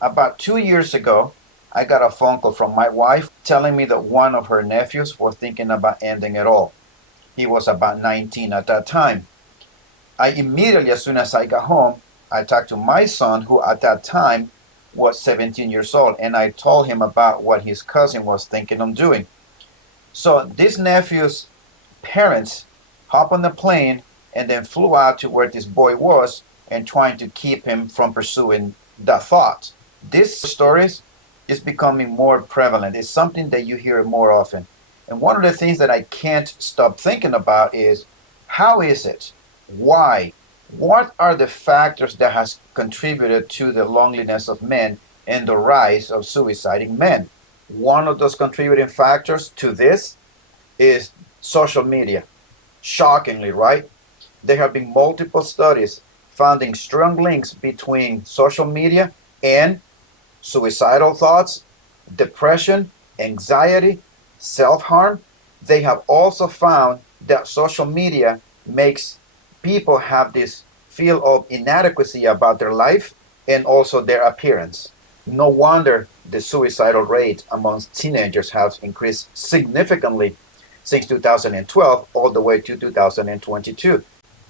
About 2 years ago, I got a phone call from my wife telling me that one of her nephews was thinking about ending it all. He was about 19 at that time. I immediately, as soon as I got home, I talked to my son, who at that time was 17 years old, and I told him about what his cousin was thinking of doing. So this nephew's parents hopped on the plane and then flew out to where this boy was and trying to keep him from pursuing that thought. This stories is becoming more prevalent. It's something that you hear more often. And one of the things that I can't stop thinking about is how is it? Why? What are the factors that has contributed to the loneliness of men and the rise of suiciding men? One of those contributing factors to this is social media. Shockingly, right? There have been multiple studies finding strong links between social media and suicidal thoughts, depression, anxiety, self harm. They have also found that social media makes people have this feel of inadequacy about their life and also their appearance. No wonder the suicidal rate amongst teenagers has increased significantly since 2012 all the way to 2022.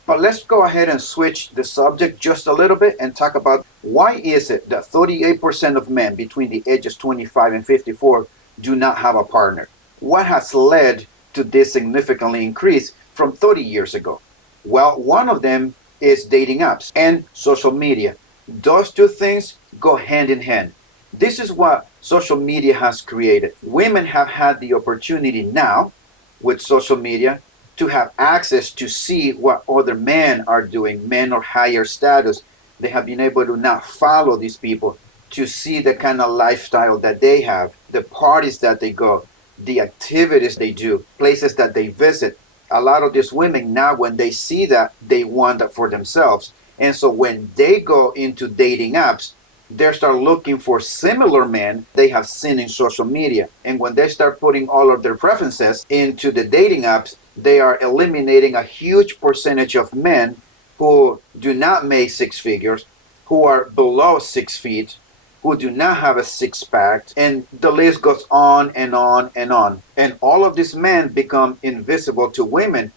But let's go ahead and switch the subject just a little bit and talk about why is it that 38% of men between the ages 25 and 54 do not have a partner? What has led to this significantly increase from 30 years ago? Well, one of them is dating apps and social media. Those two things go hand in hand. This is what social media has created. Women have had the opportunity now with social media to have access to see what other men are doing, men of higher status. They have been able to now follow these people to see the kind of lifestyle that they have, the parties that they go, the activities they do, places that they visit. A lot of these women now, when they see that, they want that for themselves. And so when they go into dating apps, they start looking for similar men they have seen in social media. And when they start putting all of their preferences into the dating apps, they are eliminating a huge percentage of men who do not make six figures, who are below 6 feet, who do not have a six pack, and the list goes on and on and on. And all of these men become invisible to women.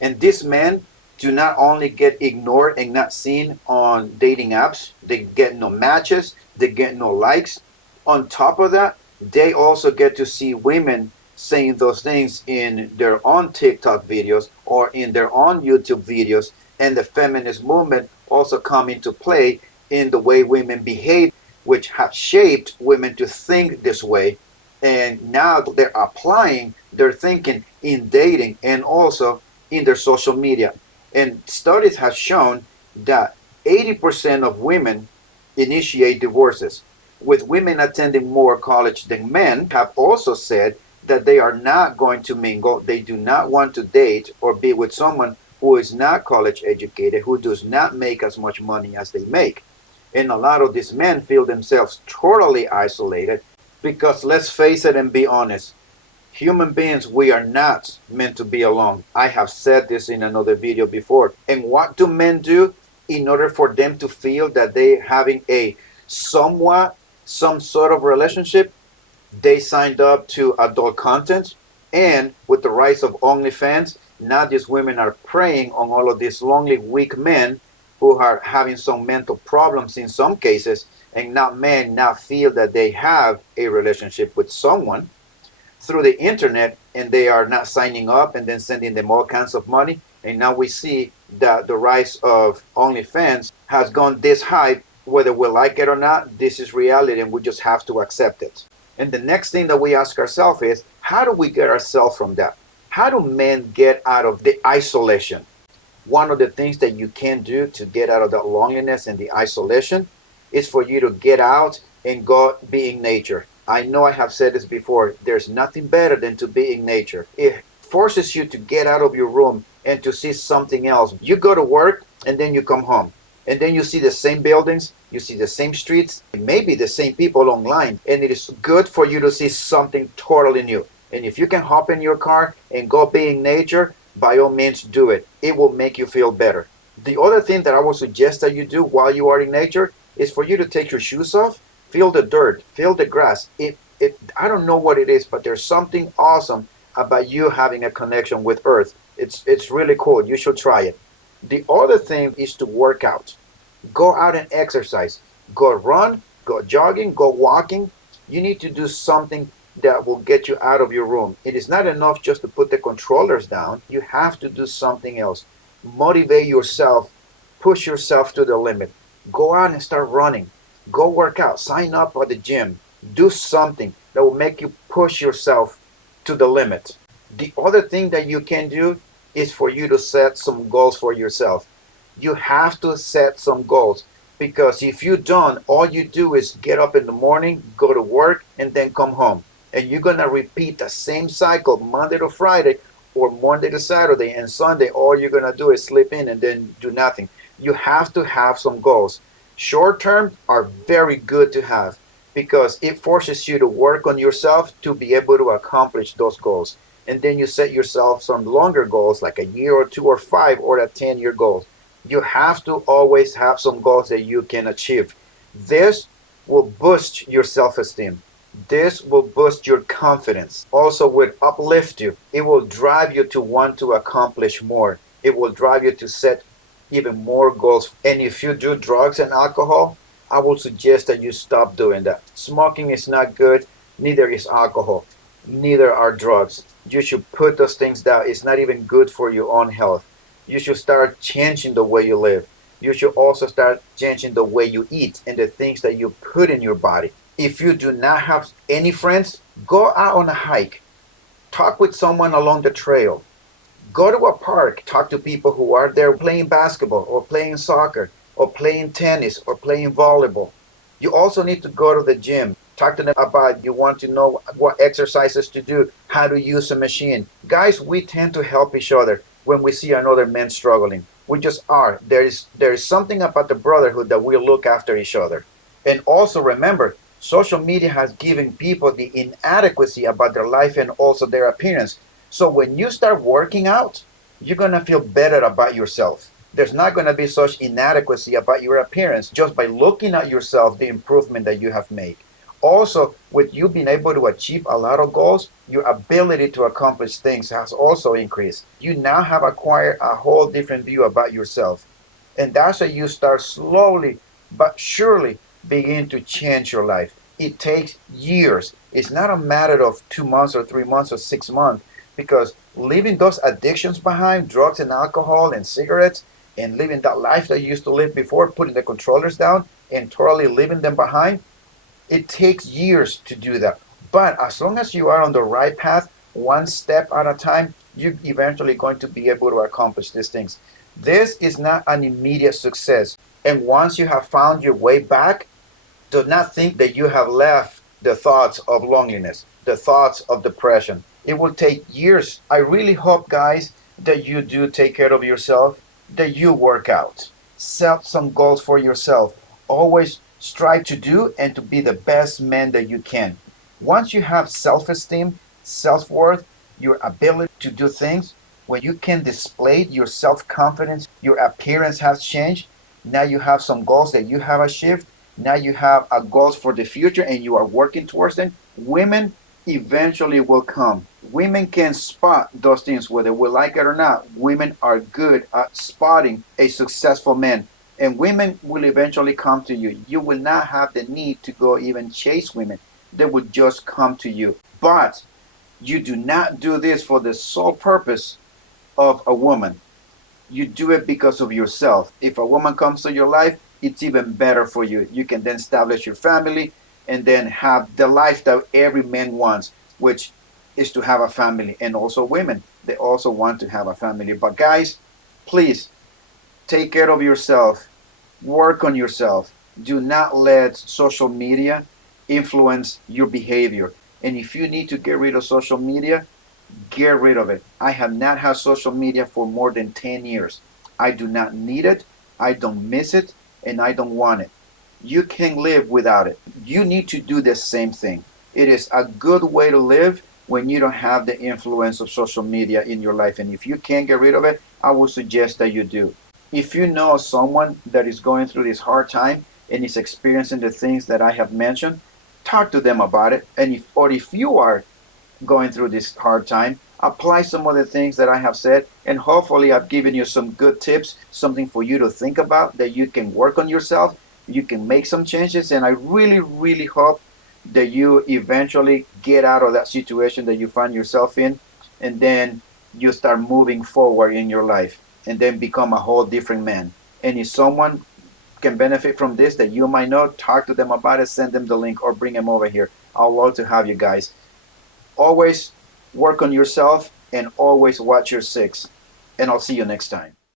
And these men do not only get ignored and not seen on dating apps, they get no matches, they get no likes. On top of that, they also get to see women saying those things in their own TikTok videos or in their own YouTube videos, and the feminist movement also come into play in the way women behave, which have shaped women to think this way. And now they're applying their thinking in dating and also in their social media. And studies have shown that 80% of women initiate divorces. With women attending more college than men, have also said that they are not going to mingle, they do not want to date or be with someone who is not college educated, who does not make as much money as they make. And a lot of these men feel themselves totally isolated because, let's face it and be honest, human beings, we are not meant to be alone. I have said this in another video before. And what do men do in order for them to feel that they're having a some sort of relationship? They signed up to adult content, and with the rise of OnlyFans, now these women are preying on all of these lonely, weak men who are having some mental problems in some cases, and not men now feel that they have a relationship with someone through the internet, and they are not signing up and then sending them all kinds of money. And now we see that the rise of OnlyFans has gone this high. Whether we like it or not, this is reality, and we just have to accept it. And the next thing that we ask ourselves is, how do we get ourselves from that? How do men get out of the isolation? One of the things that you can do to get out of the loneliness and the isolation is for you to get out and go be in nature. I know I have said this before. There's nothing better than to be in nature. It forces you to get out of your room and to see something else. You go to work and then you come home. And then you see the same buildings, you see the same streets, maybe the same people online. And it is good for you to see something totally new. And if you can hop in your car and go be in nature, by all means do it. It will make you feel better. The other thing that I would suggest that you do while you are in nature is for you to take your shoes off feel the dirt, feel the grass. I don't know what it is, but there's something awesome about you having a connection with earth. It's really cool. You should try it. The other thing is to work out. Go out and exercise. Go run, go jogging, go walking. You need to do something that will get you out of your room. It is not enough just to put the controllers down. You have to do something else. Motivate yourself, push yourself to the limit. Go out and start running. Go work out. Sign up at the gym. Do something that will make you push yourself to the limit. The other thing that you can do is for you to set some goals for yourself. You have to set some goals because if you don't, all you do is get up in the morning, go to work, and then come home. And you're going to repeat the same cycle Monday to Friday or Monday to Saturday and Sunday. All you're going to do is sleep in and then do nothing. You have to have some goals. Short term are very good to have because it forces you to work on yourself to be able to accomplish those goals. And then you set yourself some longer goals like a year or two or five or a 10-year goal. You have to always have some goals that you can achieve. This will boost your self-esteem. This will boost your confidence. Also will uplift you. It will drive you to want to accomplish more. It will drive you to set even more goals. And if you do drugs and alcohol, I would suggest that you stop doing that. Smoking is not good, neither is alcohol, neither are drugs. You should put those things down. It's not even good for your own health. You should start changing the way you live. You should also start changing the way you eat and the things that you put in your body. If you do not have any friends, go out on a hike. Talk with someone along the trail. Go to a park, talk to people who are there playing basketball or playing soccer or playing tennis or playing volleyball. You also need to go to the gym. Talk to them about you want to know what exercises to do, how to use a machine. Guys, we tend to help each other when we see another man struggling. We just are. There is something about the brotherhood that we look after each other. And also remember, social media has given people the inadequacy about their life and also their appearance. So when you start working out, you're going to feel better about yourself. There's not going to be such inadequacy about your appearance just by looking at yourself, the improvement that you have made. Also, with you being able to achieve a lot of goals, your ability to accomplish things has also increased. You now have acquired a whole different view about yourself. And that's how you start slowly but surely begin to change your life. It takes years. It's not a matter of 2 months or 3 months or 6 months because leaving those addictions behind, drugs and alcohol and cigarettes, and living that life that you used to live before, putting the controllers down and totally leaving them behind, it takes years to do that. But as long as you are on the right path, one step at a time, you're eventually going to be able to accomplish these things. This is not an immediate success. And once you have found your way back, do not think that you have left the thoughts of loneliness, the thoughts of depression. It will take years. I really hope, guys, that you do take care of yourself, that you work out, set some goals for yourself. Always strive to do and to be the best man that you can. Once you have self esteem, self worth, your ability to do things, when you can display your self confidence, your appearance has changed. Now you have some goals that you have achieved. Now you have a goals for the future and you are working towards them. Women eventually will come. Women can spot those things whether we like it or not. Women are good at spotting a successful man. And women will eventually come to you. You will not have the need to go even chase women. They would just come to you. But you do not do this for the sole purpose of a woman. You do it because of yourself. If a woman comes to your life, it's even better for you. You can then establish your family and then have the life that every man wants, which is to have a family. And also women, they also want to have a family. But guys, please take care of yourself. Work on yourself. Do not let social media influence your behavior. And if you need to get rid of social media, get rid of it. I have not had social media for more than 10 years. I do not need it. I don't miss it. And I don't want it. You can live without it. You need to do the same thing. It is a good way to live when you don't have the influence of social media in your life. And if you can't get rid of it, I would suggest that you do. If you know someone that is going through this hard time and is experiencing the things that I have mentioned, talk to them about it. And if you are going through this hard time, apply some of the things that I have said, and hopefully I've given you some good tips, something for you to think about that you can work on yourself, you can make some changes, and I really, really hope that you eventually get out of that situation that you find yourself in, and then you start moving forward in your life, and then become a whole different man. And if someone can benefit from this that you might know, talk to them about it, send them the link, or bring them over here. I'd love to have you guys. Always work on yourself and always watch your six. And I'll see you next time.